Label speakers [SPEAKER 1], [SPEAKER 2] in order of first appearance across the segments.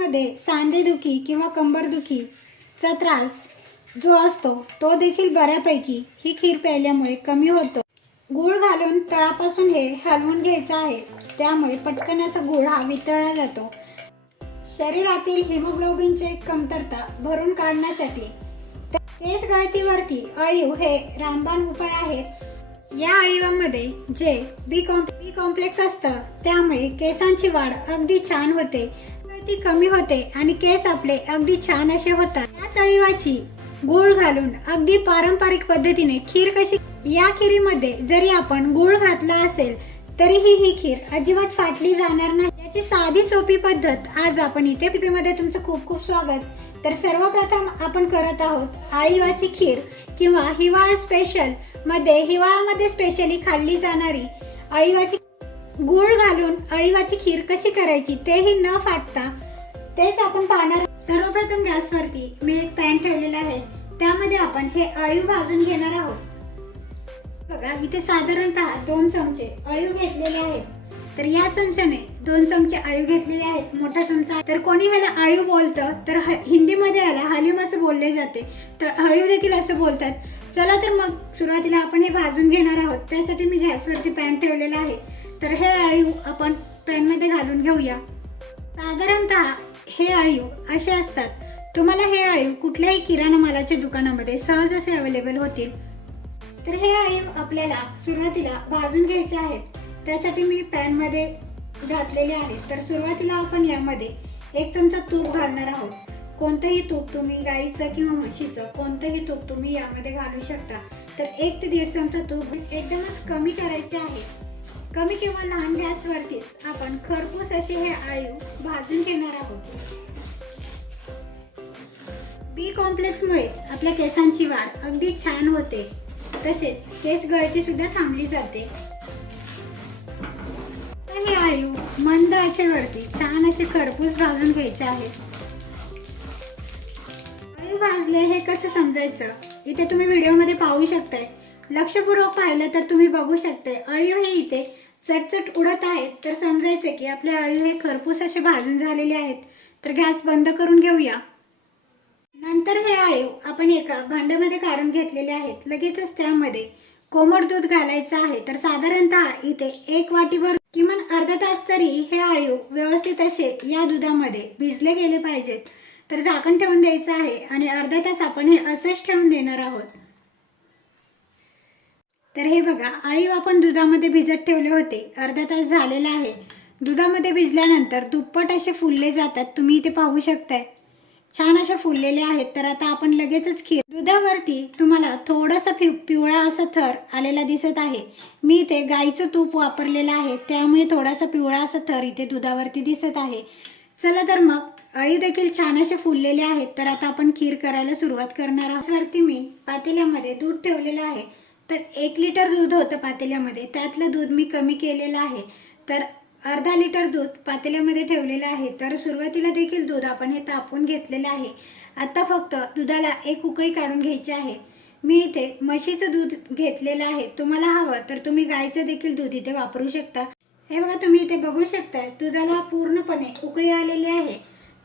[SPEAKER 1] मध्ये सांधेदुखी किंवा कंबरदुखीचा त्रास जो असतो तो देखील बऱ्यापैकी ही खीर प्यायल्यामुळे कमी होतो. गूळ घालून तळापासून हे हलवून घ्यायचं आहे. त्यामुळे पटकन असा गूळ हा वितळला जातो. शरीरातील हिमोग्लोबिनचे कमतरता भरून काढण्यासाठी केस गळतीवरती अळीव हे रामबाण उपाय आहेत. या अळीवामध्ये जे बी कॉम्प बी कॉम्प्लेक्स असतं त्यामुळे केसांची वाढ अगदी छान होते. ती कमी होते आणि केस आपले अगदी छान असे होतात. याच अळीवाची गूळ घालून अगदी पारंपरिक पद्धतीने खीर कशी या खिरीमध्ये जरी आपण गूळ घातला असेल तरीही ही खीर अजिबात फाटली जाणार नाही. याची साधी सोपी पद्धत आज आपण इथे टिपीमध्ये तुमचं खूप खूप स्वागत. तर सर्वप्रथम आपण करत आहोत आळीवाची खीर किंवा हिवाळा स्पेशलमध्ये हिवाळ्यामध्ये स्पेशली खाल्ली जाणारी अळीवाची गूळ घालून अळीवाची खीर कशी करायची तेही न फाटता तेच आपण पाहणार सर्वप्रथम गॅसवरती मी एक पॅन ठेवलेला आहे. त्यामध्ये आपण हे अळीव भाजून घेणार आहोत. बघा इथे साधारणतः दोन चमचे अळीव घेतलेले आहेत. तर या चमच्याने दोन चमचे अळीव घेतलेले आहेत. मोठा चमचा तर कोणी ह्याला अळीव बोलतं तर ह हिंदीमध्ये याला हलीम असं बोलले जाते. तर अळीव देखील असं बोलतात. चला तर मग सुरुवातीला आपण हे भाजून घेणार आहोत. त्यासाठी मी गॅसवरती पॅन ठेवलेला आहे. तर हे अळीव आपण पॅनमध्ये घालून घेऊया. साधारणतः हे अळीव असे असतात. तुम्हाला हे अळीव कुठल्याही किराणा मालाच्या दुकानामध्ये सहज असे अवेलेबल होतील. तर हे अळीव आपल्याला सुरुवातीला भाजून घ्यायचे आहेत. त्यासाठी मी पॅनमध्ये घातलेले आहेत. तर सुरुवातीला आपण यामध्ये एक चमचा तूप घालणार आहोत. कोणतंही तूप तुम्ही गाईचं किंवा म्हशीचं कोणतंही तूप तुम्ही यामध्ये घालू शकता. तर एक ते दीड चमचा तूप एकदमच कमी करायचे आहे. कमी किंवा लहान गॅसवरतीच आपण खरपूस असे हे आळीव भाजून घेणार आहोत. बी कॉम्प्लेक्समुळेच आपल्या केसांची वाढ अगदी छान होते. तसेच केस गळती सुद्धा थांबली जाते. हे आळीव मंद आचेवरती छान असे खरपूस भाजून घ्यायचे आहेत. अळीव भाजले हे कसं समजायचं? इथे तुम्ही व्हिडिओमध्ये पाहू शकताय. लक्षपूर्वक पाहिलं तर तुम्ही बघू शकताय. अळीव हे इथे चटचट उडत आहेत तर समजायचं की आपले अळीव हे खरपूस असे भाजून झालेले आहेत तर गॅस बंद करून घेऊया. नंतर हे आळीव आपण एका भांड्यामध्ये काढून घेतलेले आहेत लगेचच त्यामध्ये कोमट दूध घालायचं आहे तर साधारणतः इथे एक वाटीभर किमान अर्धा तास तरी हे आळीव व्यवस्थित असे या दुधामध्ये भिजले गेले पाहिजेत. तर झाकण ठेवून द्यायचं आहे आणि अर्धा तास आपण हे असंच ठेवून देणार आहोत. तर हे बघा अळीव आपण दुधामध्ये भिजत ठेवले होते. अर्धा तास झालेला आहे. दुधामध्ये भिजल्यानंतर दुप्पट असे फुलले जातात. तुम्ही इथे पाहू शकताय. छान अशा फुललेले आहेत. तर आता आपण लगेचच खीर दुधावरती तुम्हाला थोडासा पि पिवळा असा थर आलेला दिसत आहे. मी इथे गाईचं तूप वापरलेलं आहे. त्यामुळे थोडासा पिवळा असा थर इथे दुधावरती दिसत आहे. चला तर मग अळी देखील छान असे फुललेले आहेत. तर आता आपण खीर करायला सुरुवात करणार आहोत. वरती मी पातेल्यामध्ये दूध ठेवलेलं आहे. तर एक लिटर दूध होतं पातेल्यामध्ये. त्यातलं दूध मी कमी केलेलं आहे. तर अर्धा लिटर दूध पातेल्यामध्ये ठेवलेलं आहे. तर सुरुवातीला देखील दूध आपण हे तापून घेतलेलं आहे. आत्ता फक्त दुधाला एक उकळी काढून घ्यायची आहे. मी इथे म्हशीचं दूध घेतलेलं आहे. तुम्हाला हवं तर तुम्ही गाईचं देखील दूध इथे वापरू शकता. हे बघा तुम्ही इथे बघू शकता दुधाला पूर्णपणे उकळी आलेली आहे.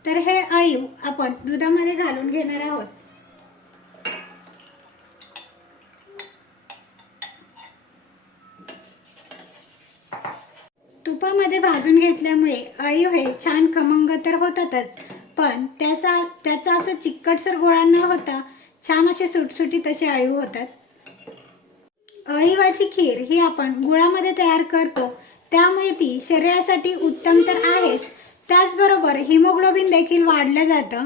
[SPEAKER 1] तर हे अळीव आपण दुधामध्ये घालून घेणार आहोत. तुपामध्ये भाजून घेतल्यामुळे अळीव हे छान खमंग तर होतातच पण त्याचा त्याचा असं चिकटसर गोळा न होता छान असे सुटसुटीत असे अळीव होतात. अळीवाची खीर ही आपण गुळामध्ये तयार करतो त्यामुळे ती शरीरासाठी उत्तम तर आहेच. त्याचबरोबर हिमोग्लोबिन देखील वाढलं जातं.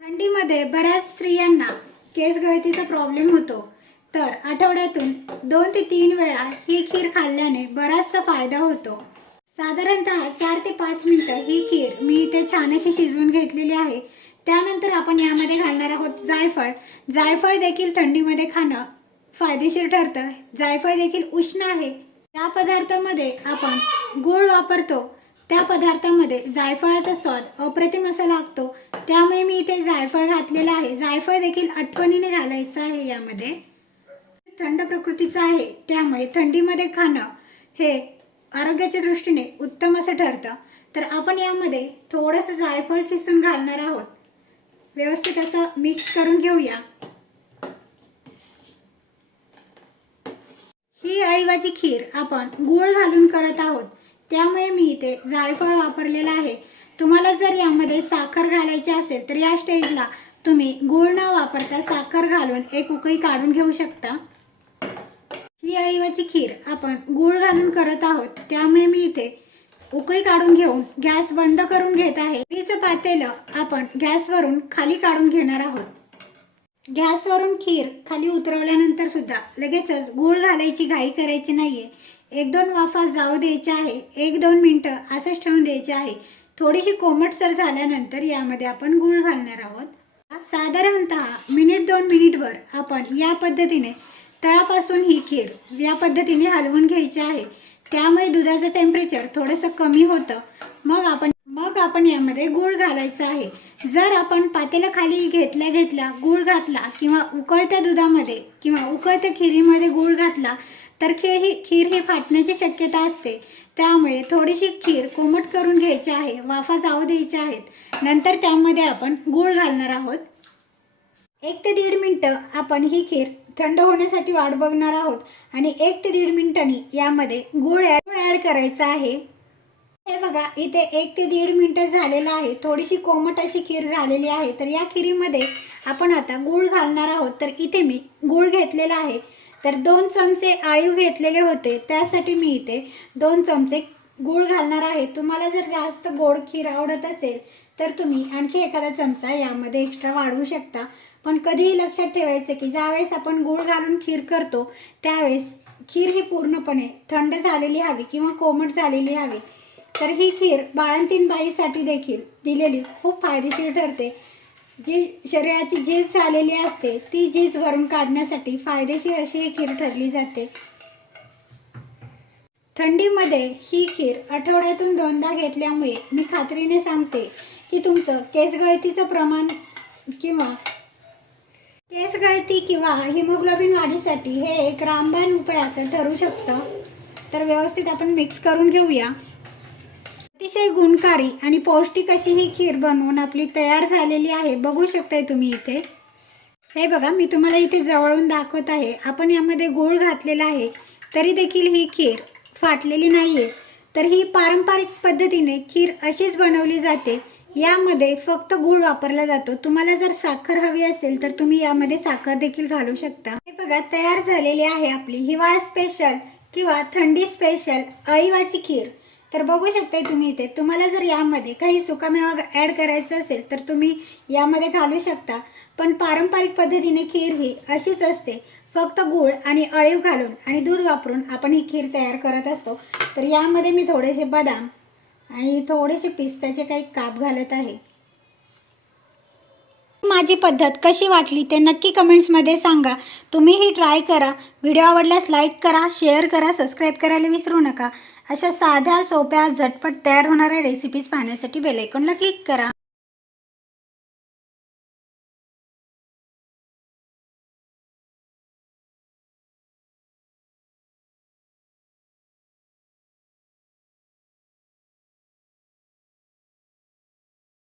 [SPEAKER 1] थंडीमध्ये बऱ्याच स्त्रियांना केस गळतीचा प्रॉब्लेम होतो. तर आठवड्यातून दोन ते तीन वेळा ही खीर खाल्ल्याने बराचसा फायदा होतो. साधारणतः चार ते पाच मिनटं ही खीर मी इथे छान अशी शिजवून घेतलेली आहे. त्यानंतर आपण यामध्ये घालणार आहोत जायफळ. जायफळ देखील थंडीमध्ये खाणं फायदेशीर ठरतं. जायफळ देखील उष्ण आहे. त्या पदार्थामध्ये आपण गूळ वापरतो. त्या पदार्थामध्ये जायफळाचा स्वाद अप्रतिम असा लागतो. त्यामुळे मी इथे जायफळ घातलेलं आहे. जायफळ देखील आठवणीने घालायचं आहे यामध्ये. थंड प्रकृतीचं आहे. त्यामुळे थंडीमध्ये खाणं हे आरोग्याच्या दृष्टीने उत्तम असं ठरतं. तर आपण यामध्ये थोडंसं जायफळ खिसून घालणार आहोत. व्यवस्थित असं मिक्स करून घेऊया. ही अळीवाची खीर आपण गूळ घालून करत आहोत. त्यामुळे मी इथे जायफळ वापरलेलं आहे. तुम्हाला जर यामध्ये साखर घालायची असेल तर या स्टेजला तुम्ही गूळ न वापरता साखर घालून एक उकळी काढून घेऊ शकता. ही अळीवाची खीर आपण गूळ घालून करत आहोत. त्यामुळे मी इथे उकळी काढून घेऊन गॅस बंद करून घेत आहे. खीरचं पातेलं आपण गॅसवरून खाली काढून घेणार आहोत. गॅसवरून खीर खाली उतरवल्यानंतर सुद्धा लगेचच गूळ घालायची घाई करायची नाहीये. एक दोन वाफा जाऊ द्यायचे आहे. एक दोन मिनटं असंच ठेवून द्यायचे आहे. थोडीशी कोमटसर झाल्यानंतर यामध्ये आपण गूळ घालणार आहोत. साधारणत मिनिट दोन मिनिटभर आपण या पद्धतीने तळापासून ही खीर या पद्धतीने हलवून घ्यायची आहे. त्यामुळे दुधाचं टेम्परेचर थोडंसं कमी होतं. मग आपण मग आपण यामध्ये गूळ घालायचं आहे. जर आपण पातेला खाली घेतल्या घेतल्या गूळ घातला किंवा उकळत्या दुधामध्ये किंवा उकळत्या खिरीमध्ये गूळ घातला तर खीर ही खीर ही फाटण्याची शक्यता असते. त्यामुळे थोडीशी खीर कोमट करून घ्यायची आहे वाफा जाऊ द्यायच्या आहेत. नंतर त्यामध्ये आपण गूळ घालणार आहोत. एक ते दीड मिनटं आपण ही खीर थंड होण्यासाठी वाट बघणार आहोत. आणि एक ते दीड मिनिटांनी यामध्ये गूळ ॲड गूळ ॲड करायचा आहे. हे बघा इथे एक ते दीड मिनटं झालेलं आहे. थोडीशी कोमट अशी खीर झालेली आहे. तर या खिरीमध्ये आपण आता गूळ घालणार आहोत. तर इथे मी गूळ घेतलेला आहे. तर दोन चमचे आळीव घेतलेले होते. त्यासाठी मी इथे दोन चमचे गूळ घालणार आहे. तुम्हाला जर जास्त गोड खीर आवडत असेल तर तुम्ही आणखी एखादा चमचा यामध्ये एक्स्ट्रा वाढवू शकता. पण कधीही लक्षात ठेवायचं की ज्यावेळेस आपण गूळ घालून खीर करतो त्यावेळेस खीर ही पूर्णपणे थंड झालेली हवी किंवा कोमट झालेली हवी. तर ही खीर बाळंतीन बाईसाठी देखील दिलेली खूप फायदेशीर ठरते. जी शरीराची झीज झालेली असते ती झीज भरून काढण्यासाठी फायदेशीर अशी ही खीर ठरली जाते. थंडीमध्ये ही खीर आठवड्यातून दोनदा घेतल्यामुळे मी खात्रीने सांगते की तुमचं केसगळतीचं प्रमाण किंवा केस गळती किंवा हिमोग्लोबिन वाढीसाठी हे एक रामबाण उपाय असं ठरू शकतं. तर व्यवस्थित आपण मिक्स करून घेऊया. अतिशय गुणकारी आणि पौष्टिक अशी ही खीर बनवून आपली तयार झालेली आहे. बघू शकताय तुम्ही इथे. हे बघा मी तुम्हाला इथे जवळून दाखवत आहे. आपण यामध्ये गूळ घातलेला आहे. तरी देखील ही खीर फाटलेली नाही आहे तर ही पारंपरिक पद्धतीने खीर अशीच बनवली जाते. यामध्ये फक्त गूळ वापरला जातो. तुम्हाला जर साखर हवी असेल तर तुम्ही यामध्ये साखर देखील घालू शकता. हे बघा तयार झालेली आहे आपली हिवाळ स्पेशल किंवा थंडी स्पेशल अळीवाची खीर. तर बघू शकताय तुम्ही इथे. तुम्हाला जर यामध्ये काही सुकामेवा ॲड करायचं असेल तर तुम्ही यामध्ये घालू शकता. पण पारंपरिक पद्धतीने खीर ही अशीच असते. फक्त गूळ आणि अळीव घालून आणि दूध वापरून आपण ही खीर तयार करत असतो. तर यामध्ये मी थोडेसे बदाम आणि थोडेसे पिस्त्याचे काही काप घालत आहे. माझी पद्धत कशी वाटली ते नक्की कमेंट्समध्ये सांगा. तुम्हीही ट्राय करा. व्हिडिओ आवडल्यास लाईक करा शेअर करा सबस्क्राईब करायला विसरू नका. अशा साध्या सोप्या झटपट तयार होणाऱ्या रेसिपीज पाहण्यासाठी बेलायकॉनला क्लिक करा.